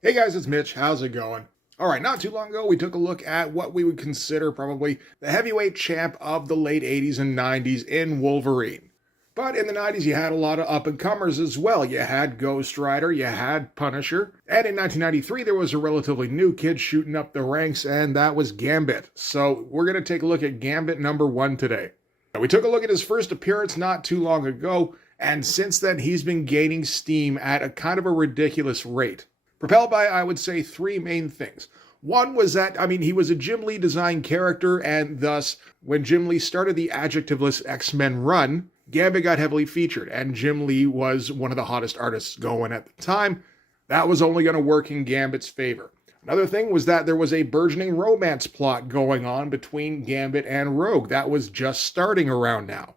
Hey guys, it's Mitch. How's it going? All right, not too long ago, we took a look at what we would consider probably the heavyweight champ of the late 80s and 90s in Wolverine. But in the 90s, you had a lot of up-and-comers as well. You had Ghost Rider, you had Punisher, and in 1993, there was a relatively new kid shooting up the ranks, and that was Gambit. So we're going to take a look at Gambit number 1 today. We took a look at his first appearance not too long ago, and since then, he's been gaining steam at a kind of a ridiculous rate. Propelled by, I would say, three main things. One was that, he was a Jim Lee designed character, and thus, when Jim Lee started the adjectiveless X-Men run, Gambit got heavily featured, and Jim Lee was one of the hottest artists going at the time. That was only going to work in Gambit's favor. Another thing was that there was a burgeoning romance plot going on between Gambit and Rogue that was just starting around now.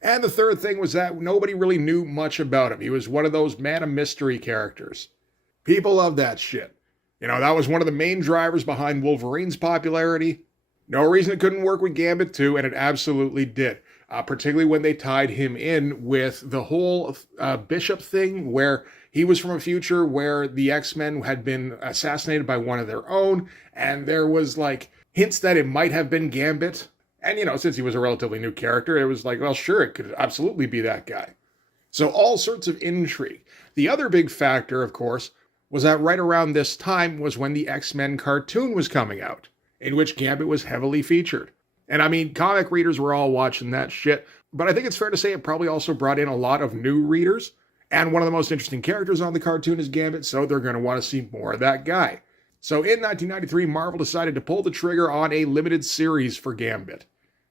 And the third thing was that nobody really knew much about him. He was one of those man of mystery characters. People love that shit. That was one of the main drivers behind Wolverine's popularity. No reason it couldn't work with Gambit too, and it absolutely did. Particularly when they tied him in with the whole Bishop thing, where he was from a future where the X-Men had been assassinated by one of their own, and there was hints that it might have been Gambit. And since he was a relatively new character, it was like, well, sure, it could absolutely be that guy. So all sorts of intrigue. The other big factor, of course, was that right around this time was when the X-Men cartoon was coming out, in which Gambit was heavily featured. And comic readers were all watching that shit, but I think it's fair to say it probably also brought in a lot of new readers, and one of the most interesting characters on the cartoon is Gambit, so they're going to want to see more of that guy. So in 1993, Marvel decided to pull the trigger on a limited series for Gambit.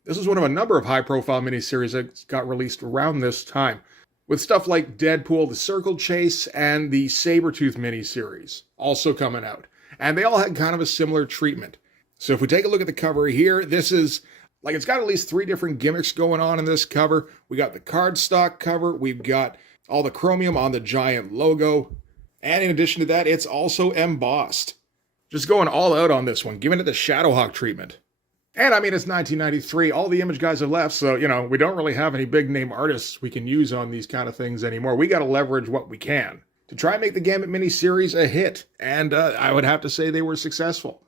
This was one of a number of high-profile miniseries that got released around this time, with stuff like Deadpool, The Circle Chase, and the Sabretooth miniseries also coming out. And they all had kind of a similar treatment. So if we take a look at the cover here, this is, it's got at least 3 different gimmicks going on in this cover. We got the cardstock cover, we've got all the chromium on the giant logo, and in addition to that, it's also embossed. Just going all out on this one, giving it the Shadowhawk treatment. And it's 1993, all the image guys have left, so, we don't really have any big name artists we can use on these kind of things anymore. We got to leverage what we can to try and make the Gambit miniseries a hit, and I would have to say they were successful.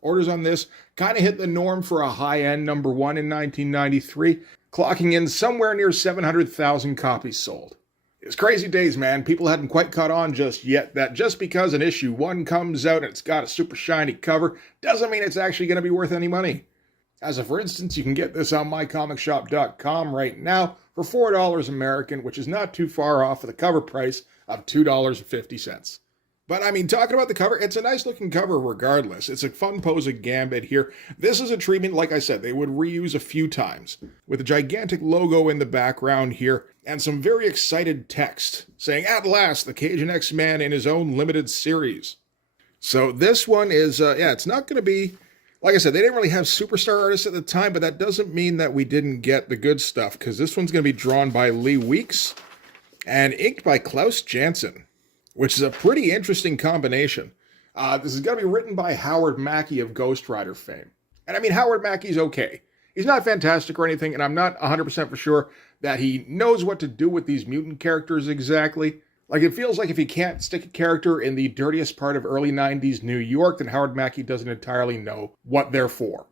Orders on this kind of hit the norm for a high-end number 1 in 1993, clocking in somewhere near 700,000 copies sold. It's crazy days, man. People hadn't quite caught on just yet that just because an issue 1 comes out and it's got a super shiny cover doesn't mean it's actually going to be worth any money. As of for instance, you can get this on mycomicshop.com right now for $4 American, which is not too far off of the cover price of $2.50. But talking about the cover, it's a nice looking cover regardless. It's a fun pose of Gambit here. This is a treatment, like I said, they would reuse a few times, with a gigantic logo in the background here, and some very excited text saying, "At last, the Cajun X-Man in his own limited series." So this one is, it's not going to be, like I said, they didn't really have superstar artists at the time, but that doesn't mean that we didn't get the good stuff, because this one's going to be drawn by Lee Weeks and inked by Klaus Janson, which is a pretty interesting combination. This is going to be written by Howard Mackie of Ghost Rider fame. And Howard Mackie's okay. He's not fantastic or anything, and I'm not 100% for sure that he knows what to do with these mutant characters exactly. It feels like if he can't stick a character in the dirtiest part of early 90s New York, then Howard Mackie doesn't entirely know what they're for.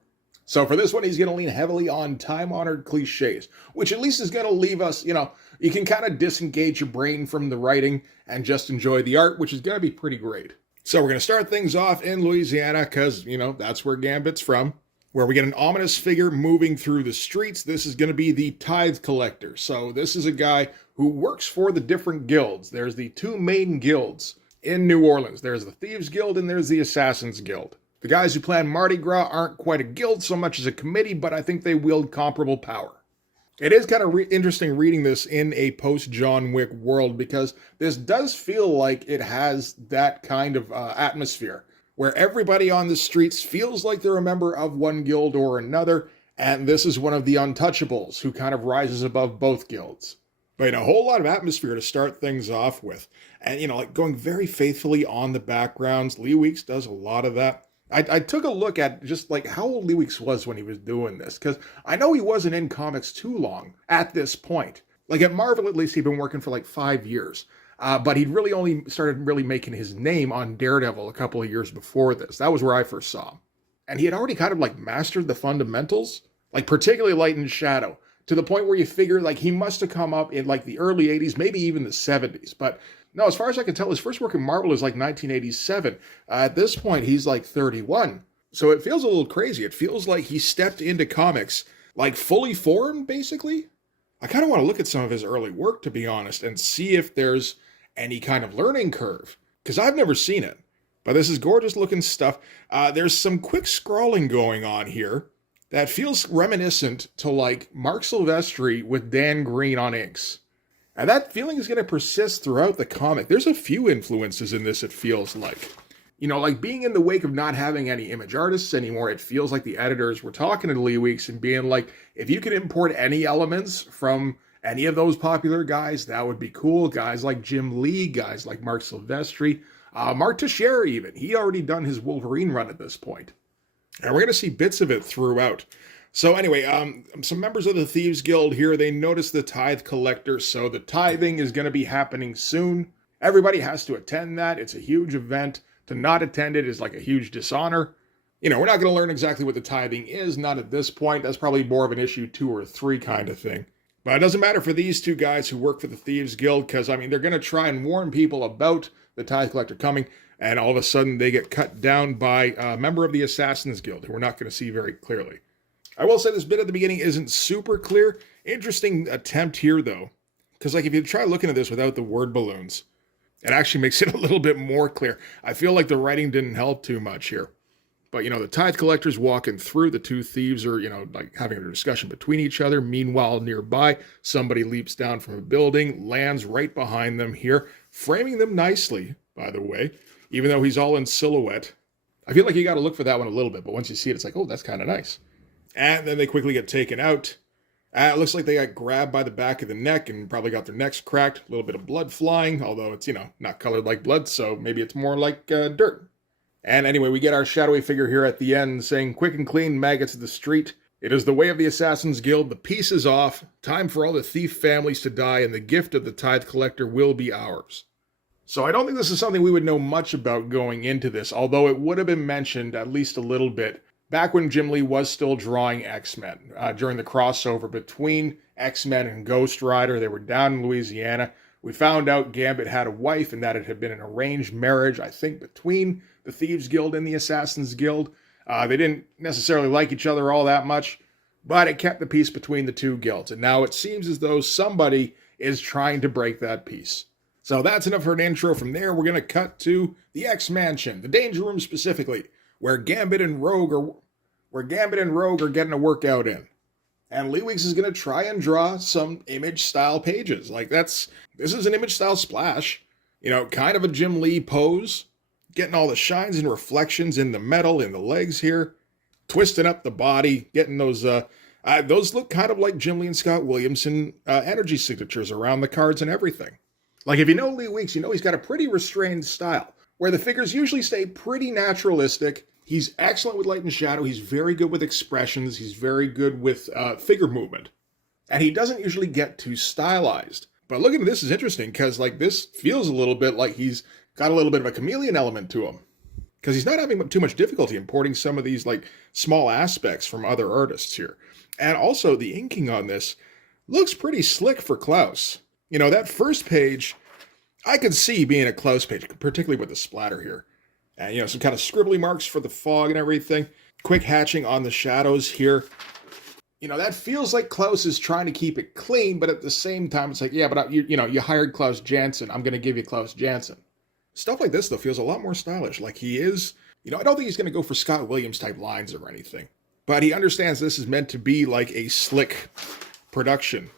So for this one, he's going to lean heavily on time-honored cliches, which at least is going to leave us, you can kind of disengage your brain from the writing and just enjoy the art, which is going to be pretty great. So we're going to start things off in Louisiana because, that's where Gambit's from, where we get an ominous figure moving through the streets. This is going to be the tithe collector. So this is a guy who works for the different guilds. There's the 2 main guilds in New Orleans. There's the Thieves Guild and there's the Assassins Guild. The guys who plan Mardi Gras aren't quite a guild so much as a committee, but I think they wield comparable power. It is kind of interesting reading this in a post-John Wick world because this does feel like it has that kind of atmosphere where everybody on the streets feels like they're a member of one guild or another, and this is one of the untouchables who kind of rises above both guilds. But a whole lot of atmosphere to start things off with. And, going very faithfully on the backgrounds. Lee Weeks does a lot of that. I took a look at just how old Lee Weeks was when he was doing this, because I know he wasn't in comics too long at this point. At Marvel, at least, he'd been working for 5 years. But he'd really only started really making his name on Daredevil a couple of years before this. That was where I first saw him. And he had already kind of like mastered the fundamentals, like particularly Light and Shadow, to the point where you figure like he must have come up in like the early 80s, maybe even the 70s. But no, as far as I can tell, his first work in Marvel is like 1987. At this point, he's like 31. So it feels a little crazy. It feels like he stepped into comics like fully formed, basically. I kind of want to look at some of his early work, to be honest, and see if there's any kind of learning curve, because I've never seen it. But this is gorgeous looking stuff. There's some quick scrawling going on here that feels reminiscent to like Mark Silvestri with Dan Green on inks. And that feeling is going to persist throughout the comic. There's a few influences in this, it feels like. You know, like being in the wake of not having any image artists anymore, it feels like the editors were talking to Lee Weeks and being like, if you could import any elements from any of those popular guys, that would be cool. Guys like Jim Lee, guys like Mark Silvestri, Mark Teixeira even. He'd already done his Wolverine run at this point. And we're going to see bits of it throughout. So anyway, some members of the Thieves Guild here, they notice the tithe collector, so the tithing is going to be happening soon. Everybody has to attend that. It's a huge event. To not attend it is like a huge dishonor. You know, we're not going to learn exactly what the tithing is, not at this point. That's probably more of an issue 2 or 3 kind of thing. But it doesn't matter for these two guys who work for the Thieves Guild, because, I mean, they're going to try and warn people about the tithe collector coming, and all of a sudden they get cut down by a member of the Assassins Guild, who we're not going to see very clearly. I will say this bit at the beginning isn't super clear. Interesting attempt here, though, because, like, if you try looking at this without the word balloons, it actually makes it a little bit more clear. I feel like the writing didn't help too much here. But, you know, the tithe collector's walking through. The two thieves are, you know, like having a discussion between each other. Meanwhile, nearby, somebody leaps down from a building, lands right behind them here, framing them nicely, by the way, even though he's all in silhouette. I feel like you got to look for that one a little bit, but once you see it, it's like, oh, that's kind of nice. And then they quickly get taken out. It looks like they got grabbed by the back of the neck and probably got their necks cracked. A little bit of blood flying, although it's, you know, not colored like blood, so maybe it's more like dirt. And anyway, we get our shadowy figure here at the end saying, quick and clean, maggots of the street. It is the way of the Assassins Guild. The peace is off. Time for all the thief families to die, and the gift of the tithe collector will be ours. So I don't think this is something we would know much about going into this, although it would have been mentioned at least a little bit back when Jim Lee was still drawing X-Men, during the crossover between X-Men and Ghost Rider. They were down in Louisiana. We found out Gambit had a wife and that it had been an arranged marriage, I think, between the Thieves Guild and the Assassins Guild. They didn't necessarily like each other all that much, but it kept the peace between the two guilds. And now it seems as though somebody is trying to break that peace. So that's enough for an intro. From there, we're going to cut to the X-Mansion, the Danger Room specifically, where Gambit and Rogue are getting a workout in. And Lee Weeks is going to try and draw some image-style pages. Like, this is an image-style splash. You know, kind of a Jim Lee pose. Getting all the shines and reflections in the metal, in the legs here. Twisting up the body. Getting those look kind of like Jim Lee and Scott Williamson energy signatures around the cards and everything. Like, if you know Lee Weeks, you know he's got a pretty restrained style, where the figures usually stay pretty naturalistic. He's excellent with light and shadow. He's very good with expressions. He's very good with figure movement. And he doesn't usually get too stylized. But looking at this is interesting, because like this feels a little bit like he's got a little bit of a chameleon element to him. Because he's not having too much difficulty importing some of these like small aspects from other artists here. And also the inking on this looks pretty slick for Klaus. You know, that first page, I could see being a Klaus page, particularly with the splatter here. And, you know, some kind of scribbly marks for the fog and everything. Quick hatching on the shadows here. You know, that feels like Klaus is trying to keep it clean, but at the same time, it's like, yeah, but you hired Klaus Janson. I'm going to give you Klaus Janson. Stuff like this, though, feels a lot more stylish. Like he is, you know, I don't think he's going to go for Scott Williams type lines or anything. But he understands this is meant to be like a slick production.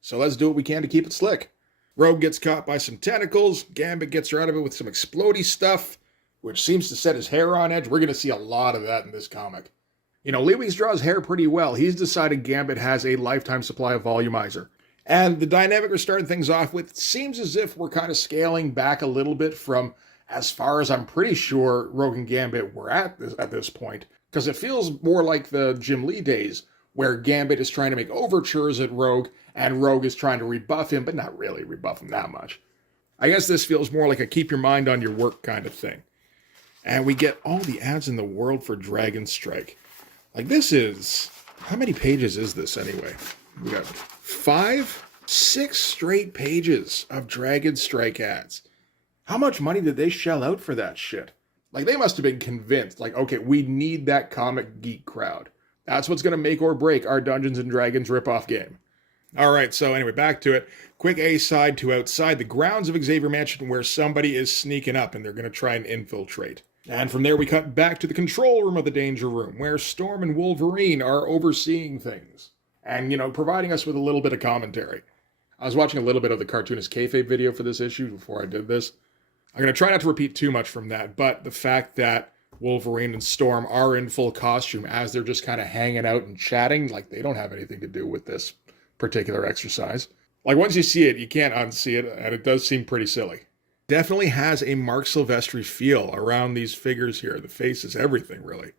So let's do what we can to keep it slick. Rogue gets caught by some tentacles. Gambit gets her out of it with some explodey stuff, which seems to set his hair on edge. We're going to see a lot of that in this comic. You know, Lee Weeks draws hair pretty well. He's decided Gambit has a lifetime supply of volumizer. And the dynamic we're starting things off with seems as if we're kind of scaling back a little bit from as far as I'm pretty sure Rogue and Gambit were at this point. Because it feels more like the Jim Lee days, where Gambit is trying to make overtures at Rogue, and Rogue is trying to rebuff him, but not really rebuff him that much. I guess this feels more like a keep your mind on your work kind of thing. And we get all the ads in the world for Dragon Strike. Like, this is... How many pages is this anyway? We got 6 straight pages of Dragon Strike ads. How much money did they shell out for that shit? Like, they must have been convinced, like, okay, we need that comic geek crowd. That's what's going to make or break our Dungeons & Dragons ripoff game. All right, so anyway, back to it. Quick A-side to outside the grounds of Xavier Mansion where somebody is sneaking up and they're going to try and infiltrate. And from there we cut back to the control room of the Danger Room where Storm and Wolverine are overseeing things. And, providing us with a little bit of commentary. I was watching a little bit of the cartoonist kayfabe video for this issue before I did this. I'm going to try not to repeat too much from that, but the fact that Wolverine and Storm are in full costume as they're just kind of hanging out and chatting, like they don't have anything to do with this particular exercise. Like, once you see it, you can't unsee it, and it does seem pretty silly. Definitely has a Mark Silvestri feel around these figures here. The faces, everything, really.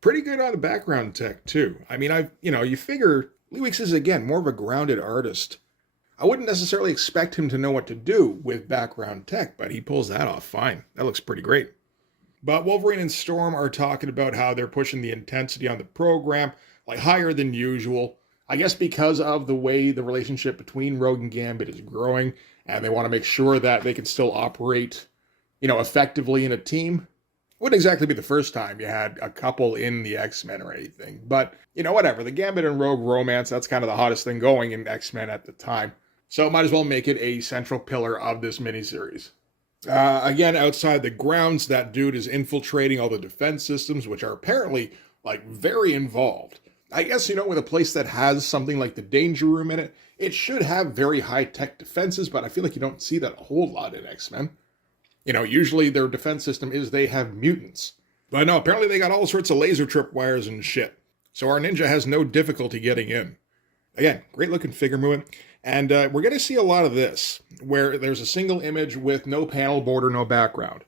Pretty good on the background tech, too. I mean, you figure Lee Weeks is, again, more of a grounded artist. I wouldn't necessarily expect him to know what to do with background tech, but he pulls that off fine. That looks pretty great. But Wolverine and Storm are talking about how they're pushing the intensity on the program, like higher than usual. I guess because of the way the relationship between Rogue and Gambit is growing, and they want to make sure that they can still operate, effectively in a team. Wouldn't exactly be the first time you had a couple in the X-Men or anything, but, whatever. The Gambit and Rogue romance, that's kind of the hottest thing going in X-Men at the time. So might as well make it a central pillar of this miniseries. Again, outside the grounds, that dude is infiltrating all the defense systems, which are apparently, very involved. I guess, with a place that has something like the Danger Room in it, it should have very high-tech defenses, but I feel like you don't see that a whole lot in X-Men. Usually their defense system is they have mutants. But no, apparently they got all sorts of laser tripwires and shit. So our ninja has no difficulty getting in. Again, great-looking figure movement. And we're going to see a lot of this, where there's a single image with no panel border, no background.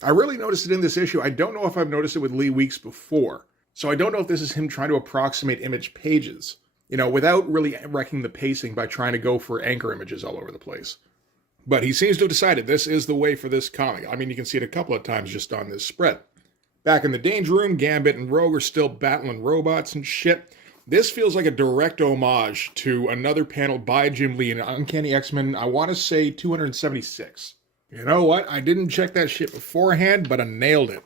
I really noticed it in this issue. I don't know if I've noticed it with Lee Weeks before. So I don't know if this is him trying to approximate image pages, without really wrecking the pacing by trying to go for anchor images all over the place. But he seems to have decided this is the way for this comic. I mean, you can see it a couple of times just on this spread. Back in the Danger Room, Gambit and Rogue are still battling robots and shit. This feels like a direct homage to another panel by Jim Lee in Uncanny X-Men, I want to say 276. You know what? I didn't check that shit beforehand, but I nailed it.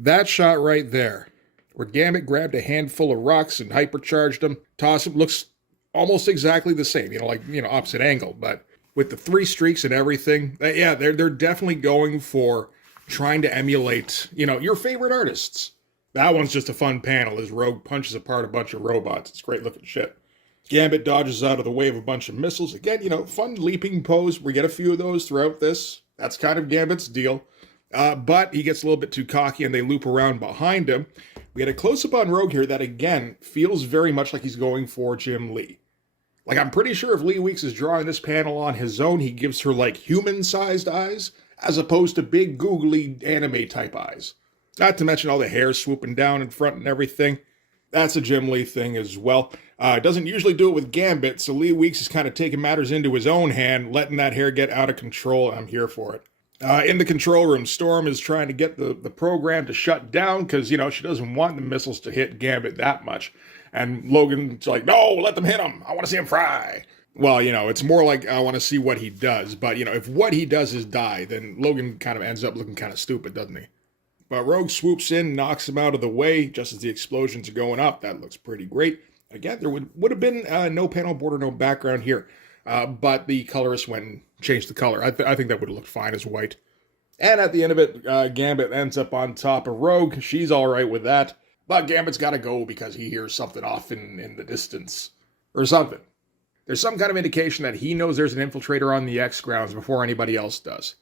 That shot right there, where Gambit grabbed a handful of rocks and hypercharged them, tossed them, looks almost exactly the same, opposite angle, but with the 3 streaks and everything, yeah, they're definitely going for trying to emulate, your favorite artists. That one's just a fun panel as Rogue punches apart a bunch of robots. It's great looking shit. Gambit dodges out of the way of a bunch of missiles. Again, fun leaping pose. We get a few of those throughout this. That's kind of Gambit's deal. But he gets a little bit too cocky and they loop around behind him. We get a close-up on Rogue here that, again, feels very much like he's going for Jim Lee. Like, I'm pretty sure if Lee Weeks is drawing this panel on his own, he gives her, human-sized eyes, as opposed to big, googly anime-type eyes. Not to mention all the hair swooping down in front and everything. That's a Jim Lee thing as well. Doesn't usually do it with Gambit, so Lee Weeks is kind of taking matters into his own hand, letting that hair get out of control, and I'm here for it. In the control room, Storm is trying to get the program to shut down because, she doesn't want the missiles to hit Gambit that much. And Logan's like, no, let them hit him. I want to see him fry. Well, it's more like I want to see what he does. But, if what he does is die, then Logan kind of ends up looking kind of stupid, doesn't he? But Rogue swoops in, knocks him out of the way just as the explosions are going up. That looks pretty great. Again, there would have been no panel border, no background here. But the colorist went and changed the color. I think that would have looked fine as white. And at the end of it, Gambit ends up on top of Rogue. She's all right with that. But Gambit's got to go because he hears something off in the distance. Or something. There's some kind of indication that he knows there's an infiltrator on the X grounds before anybody else does.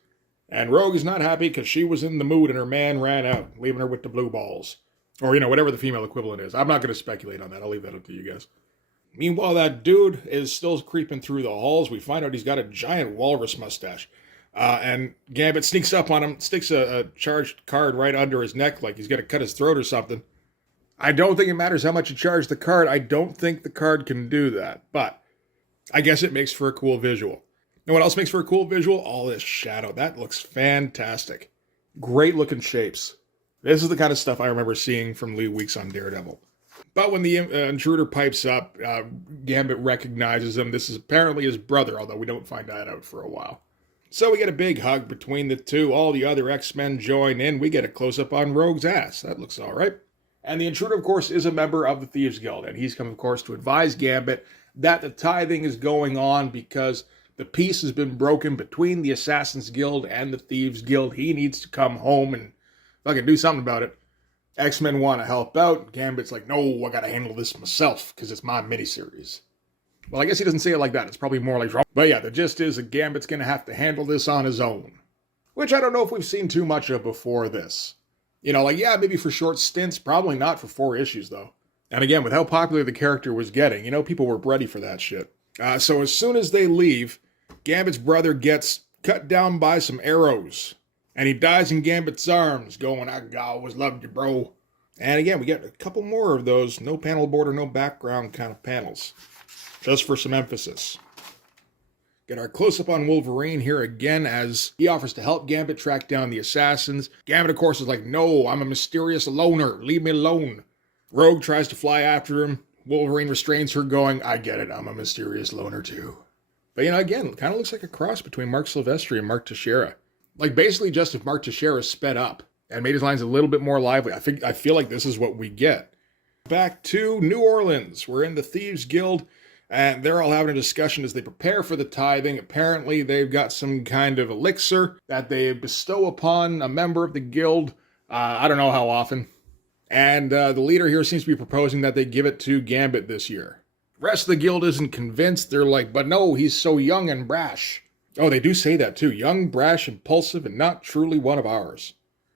And Rogue is not happy because she was in the mood and her man ran out, leaving her with the blue balls. Or, whatever the female equivalent is. I'm not going to speculate on that. I'll leave that up to you guys. Meanwhile, that dude is still creeping through the halls. We find out he's got a giant walrus mustache. And Gambit sneaks up on him, sticks a charged card right under his neck like he's going to cut his throat or something. I don't think it matters how much you charge the card. I don't think the card can do that. But I guess it makes for a cool visual. And what else makes for a cool visual? All this shadow. That looks fantastic. Great looking shapes. This is the kind of stuff I remember seeing from Lee Weeks on Daredevil. But when the intruder pipes up, Gambit recognizes him. This is apparently his brother, although we don't find that out for a while. So we get a big hug between the two. All the other X-Men join in. We get a close-up on Rogue's ass. That looks all right. And the intruder, of course, is a member of the Thieves Guild. And he's come, of course, to advise Gambit that the tithing is going on because the peace has been broken between the Assassins Guild and the Thieves Guild. He needs to come home and fucking do something about it. X-Men want to help out. Gambit's like, no, I gotta handle this myself because it's my miniseries. Well, I guess he doesn't say it like that. It's probably more like... But yeah, the gist is that Gambit's going to have to handle this on his own. Which I don't know if we've seen too much of before this. You know, like, yeah, maybe for short stints. Probably not for 4 issues, though. And again, with how popular the character was getting, you know, people were ready for that shit. So as soon as they leave, Gambit's brother gets cut down by some arrows. And he dies in Gambit's arms, going, I always loved you, bro. And again, we get a couple more of those no panel border, no background kind of panels. Just for some emphasis. Get our close-up on Wolverine here again as he offers to help Gambit track down the assassins. Gambit, of course, is like, no, I'm a mysterious loner. Leave me alone. Rogue tries to fly after him. Wolverine restrains her, going, I get it, I'm a mysterious loner too. But, you know, again, it kind of looks like a cross between Mark Silvestri and Mark Teixeira. Like, basically just if Mark Teixeira sped up and made his lines a little bit more lively. I feel like this is what we get. Back to New Orleans. We're in the Thieves Guild. And they're all having a discussion as they prepare for the tithing. Apparently, they've got some kind of elixir that they bestow upon a member of the guild. I don't know how often. And the leader here seems to be proposing that they give it to Gambit this year. The rest of the guild isn't convinced. They're like, but no, he's so young and brash. Oh, they do say that too. Young, brash, impulsive, and not truly one of ours.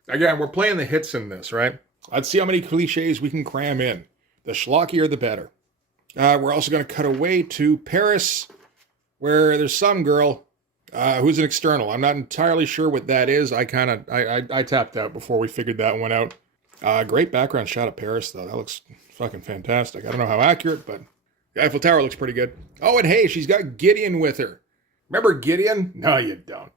Again, we're playing the hits in this, right? Let's see how many cliches we can cram in. The schlockier, the better. We're also going to cut away to Paris, where there's some girl who's an external. I'm not entirely sure what that is. I tapped out before we figured that one out. Great background shot of Paris, though. That looks fucking fantastic. I don't know how accurate, but the Eiffel Tower looks pretty good. Oh, and hey, she's got Gideon with her. Remember Gideon? No, you don't.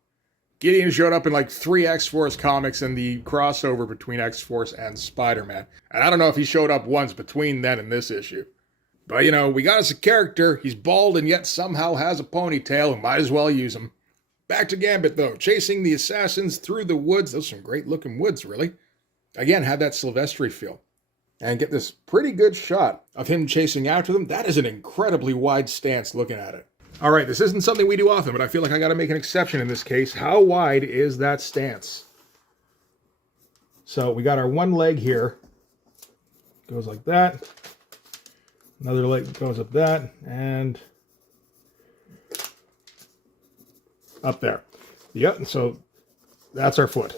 Gideon showed up in like 3 X-Force comics in the crossover between X-Force and Spider-Man. And I don't know if he showed up once between then and this issue. But, you know, we got us a character. He's bald and yet somehow has a ponytail. We might as well use him. Back to Gambit, though. Chasing the assassins through the woods. Those are some great-looking woods, really. Again, had that Silvestri feel. And get this pretty good shot of him chasing after them. That is an incredibly wide stance looking at it. All right, this isn't something we do often, but I feel like I got to make an exception in this case. How wide is that stance? So we got our one leg here. Goes like that. Another leg goes up that, and up there. Yep, so that's our foot.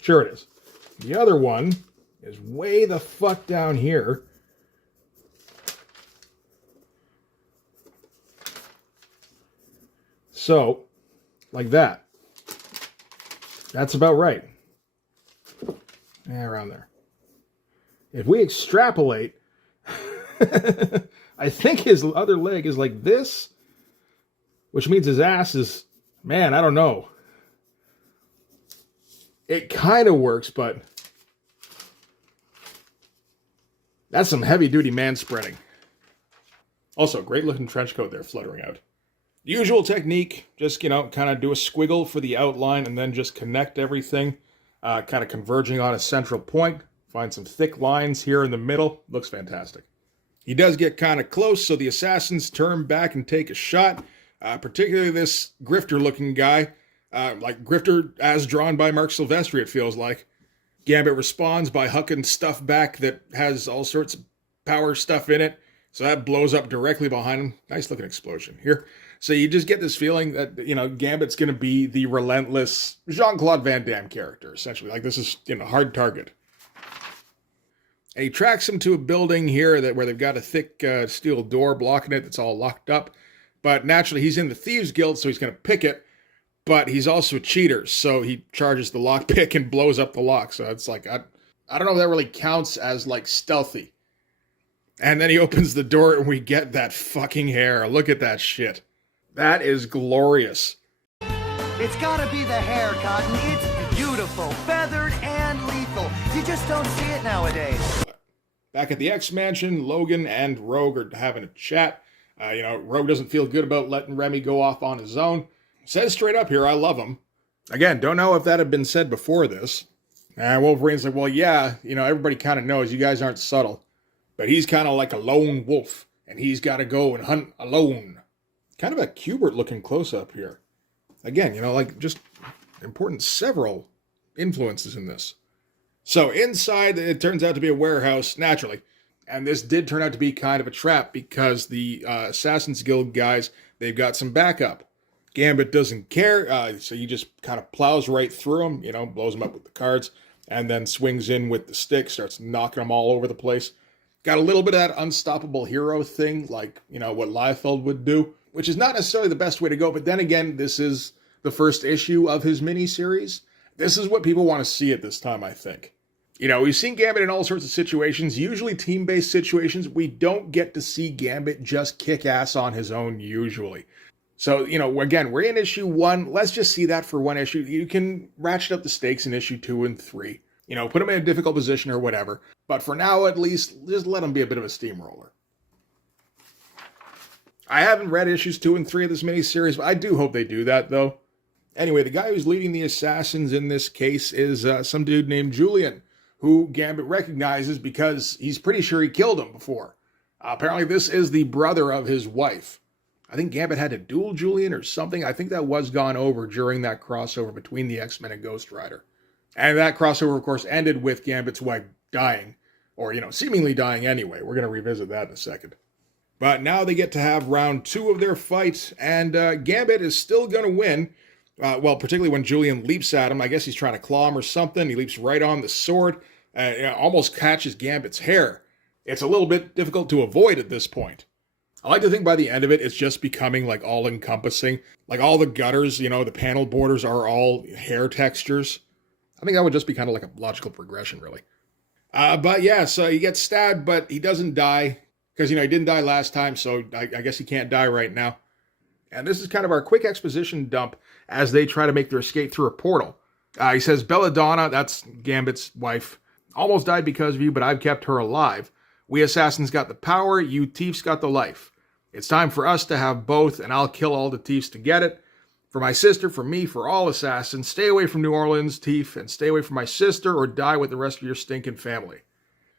Sure it is. The other one is way the fuck down here. So, like that. That's about right. Yeah, around there. If we extrapolate, I think his other leg is like this, which means his ass is, man, I don't know. It kind of works, but that's some heavy-duty man-spreading. Also, great-looking trench coat there fluttering out. Usual technique, just, you know, kind of do a squiggle for the outline and then just connect everything, kind of converging on a central point. Find some thick lines here in the middle. Looks fantastic. He does get kind of close, so the assassins turn back and take a shot. Particularly this grifter-looking guy. Like grifter as drawn by Mark Silvestri, it feels like. Gambit responds by hucking stuff back that has all sorts of power stuff in it. So that blows up directly behind him. Nice looking explosion here. So you just get this feeling that, you know, Gambit's going to be the relentless Jean-Claude Van Damme character, essentially. Like, this is, you know, hard target. And he tracks him to a building here where they've got a thick steel door blocking it that's all locked up. But naturally, he's in the Thieves Guild, so he's going to pick it. But he's also a cheater, so he charges the lockpick and blows up the lock. So it's like, I don't know if that really counts as, like, stealthy. And then he opens the door and we get that fucking hair. Look at that shit. That is glorious. It's gotta be the hair, Cotton. It's beautiful, feathered, and lethal. You just don't see it nowadays. Back at the X-Mansion, Logan and Rogue are having a chat. Rogue doesn't feel good about letting Remy go off on his own. Says straight up here, I love him. Again, don't know if that had been said before this. And Wolverine's like, well, yeah, everybody kind of knows you guys aren't subtle. But he's kind of like a lone wolf, and he's got to go and hunt alone. Kind of a Kubert-looking close-up here. Again, just important several influences in this. So inside, it turns out to be a warehouse, naturally. And this did turn out to be kind of a trap because the Assassin's Guild guys, they've got some backup. Gambit doesn't care, so he just kind of plows right through them, blows them up with the cards, and then swings in with the stick, starts knocking them all over the place. Got a little bit of that unstoppable hero thing, like, what Liefeld would do, which is not necessarily the best way to go, but then again, this is the first issue of his miniseries. This is what people want to see at this time, I think. We've seen Gambit in all sorts of situations, usually team-based situations. We don't get to see Gambit just kick ass on his own, usually. So, again, we're in issue 1. Let's just see that for one issue. You can ratchet up the stakes in issue 2 and 3. Put him in a difficult position or whatever. But for now, at least, just let him be a bit of a steamroller. I haven't read issues 2 and 3 of this miniseries, but I do hope they do that, though. Anyway, the guy who's leading the assassins in this case is some dude named Julian, who Gambit recognizes because he's pretty sure he killed him before. Apparently, this is the brother of his wife. I think Gambit had to duel Julian or something. I think that was gone over during that crossover between the X-Men and Ghost Rider. And that crossover, of course, ended with Gambit's wife dying. Or, seemingly dying anyway. We're going to revisit that in a second. But now they get to have round 2 of their fight, and Gambit is still going to win. Particularly when Julian leaps at him. I guess he's trying to claw him or something. He leaps right on the sword. Almost catches Gambit's hair. It's a little bit difficult to avoid at this point. I like to think by the end of it, it's just becoming like all-encompassing. Like all the gutters, the panel borders are all hair textures. I think that would just be kind of like a logical progression, really. So he gets stabbed, but he doesn't die. Because, he didn't die last time, so I guess he can't die right now. And this is kind of our quick exposition dump as they try to make their escape through a portal. He says, Belladonna, that's Gambit's wife, almost died because of you, but I've kept her alive. We assassins got the power, you thieves got the life. It's time for us to have both, and I'll kill all the thieves to get it. For my sister, for me, for all assassins, stay away from New Orleans, thief, and stay away from my sister or die with the rest of your stinking family.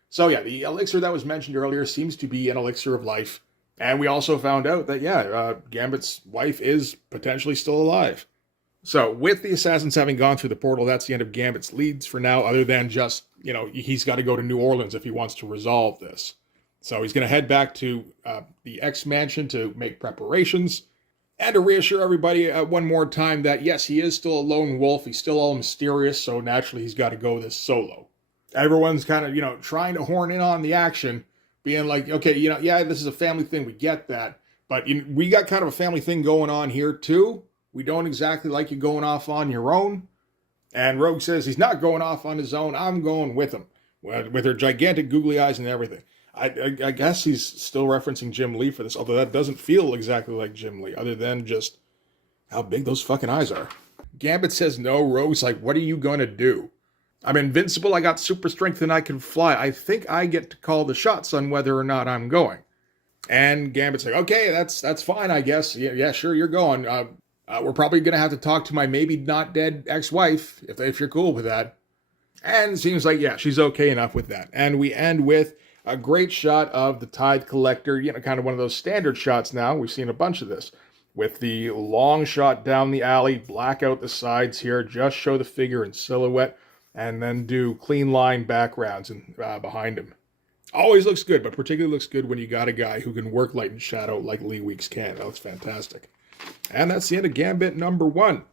So yeah, the elixir that was mentioned earlier seems to be an elixir of life. And we also found out that, Gambit's wife is potentially still alive. So with the assassins having gone through the portal, that's the end of Gambit's leads for now, other than just, he's got to go to New Orleans if he wants to resolve this. So he's going to head back to the X-Mansion to make preparations and to reassure everybody one more time that, yes, he is still a lone wolf. He's still all mysterious, so naturally he's got to go this solo. Everyone's kind of, trying to horn in on the action, being like, okay, this is a family thing. We get that. But we got kind of a family thing going on here, too. We don't exactly like you going off on your own. And Rogue says he's not going off on his own. I'm going with him. With her gigantic googly eyes and everything. I guess he's still referencing Jim Lee for this, although that doesn't feel exactly like Jim Lee, other than just how big those fucking eyes are. Gambit says no. Rogue's like, what are you going to do? I'm invincible. I got super strength and I can fly. I think I get to call the shots on whether or not I'm going. And Gambit's like, okay, that's fine, I guess. Yeah, sure, you're going. We're probably going to have to talk to my maybe not dead ex-wife, if you're cool with that. And it seems like, yeah, she's okay enough with that. And we end with a great shot of the Tide Collector, kind of one of those standard shots now. We've seen a bunch of this. With the long shot down the alley, black out the sides here, just show the figure in silhouette, and then do clean line backgrounds behind him. Always looks good, but particularly looks good when you got a guy who can work light and shadow like Lee Weeks can. That looks fantastic. And that's the end of Gambit number 1.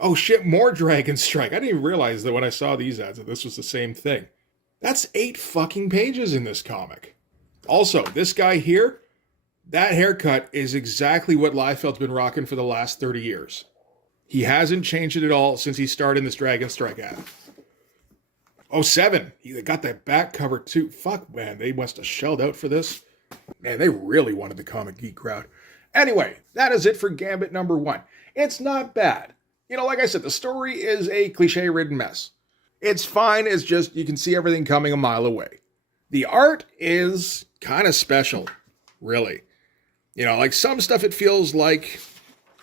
Oh shit, more Dragon Strike. I didn't even realize that when I saw these ads that this was the same thing. That's 8 fucking pages in this comic. Also, this guy here, that haircut is exactly what Liefeld's been rocking for the last 30 years. He hasn't changed it at all since he started in this Dragon Strike ad. Oh, 7. He got that back cover too. Fuck, man, they must have shelled out for this. Man, they really wanted the comic geek crowd. Anyway, that is it for Gambit number 1. It's not bad. Like I said, the story is a cliche-ridden mess. It's fine, it's just you can see everything coming a mile away. The art is kind of special, really. Like some stuff it feels like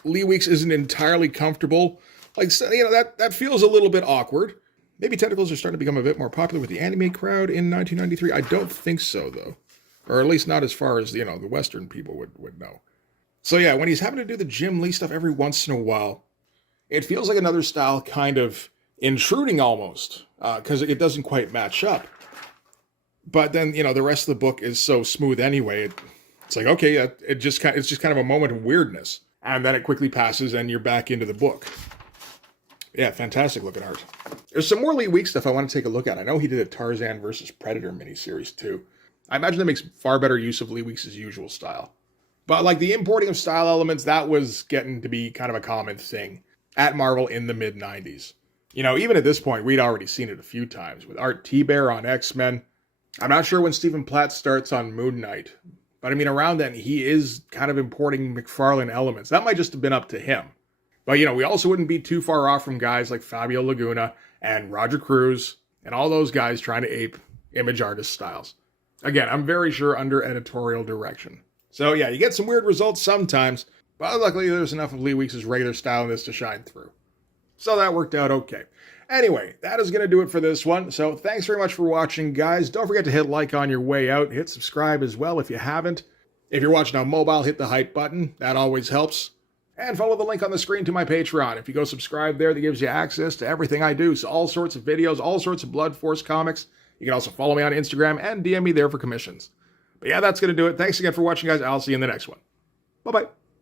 Lee Weeks isn't entirely comfortable. Like, that feels a little bit awkward. Maybe tentacles are starting to become a bit more popular with the anime crowd in 1993. I don't think so, though. Or at least not as far as, the Western people would know. So yeah, when he's having to do the Jim Lee stuff every once in a while, it feels like another style kind of intruding almost, because it doesn't quite match up. But then, the rest of the book is so smooth anyway. It's like, okay, it's just kind of a moment of weirdness. And then it quickly passes and you're back into the book. Yeah, fantastic looking art. There's some more Lee Weeks stuff I want to take a look at. I know he did a Tarzan versus Predator miniseries too. I imagine that makes far better use of Lee Weeks' usual style. But like the importing of style elements, that was getting to be kind of a common thing at Marvel in the mid-90s. Even at this point, we'd already seen it a few times with Art T-Bear on X-Men. I'm not sure when Stephen Platt starts on Moon Knight, but around then he is kind of importing McFarlane elements. That might just have been up to him. But we also wouldn't be too far off from guys like Fabio Laguna and Roger Cruz and all those guys trying to ape image artist styles. Again, I'm very sure under editorial direction. So yeah, you get some weird results sometimes, but luckily there's enough of Lee Weeks' regular style in this to shine through. So that worked out okay. Anyway, that is going to do it for this one. So thanks very much for watching, guys. Don't forget to hit like on your way out. Hit subscribe as well if you haven't. If you're watching on mobile, hit the hype button. That always helps. And follow the link on the screen to my Patreon. If you go subscribe there, that gives you access to everything I do. So all sorts of videos, all sorts of Blood Force comics. You can also follow me on Instagram and DM me there for commissions. But yeah, that's going to do it. Thanks again for watching, guys. I'll see you in the next one. Bye-bye.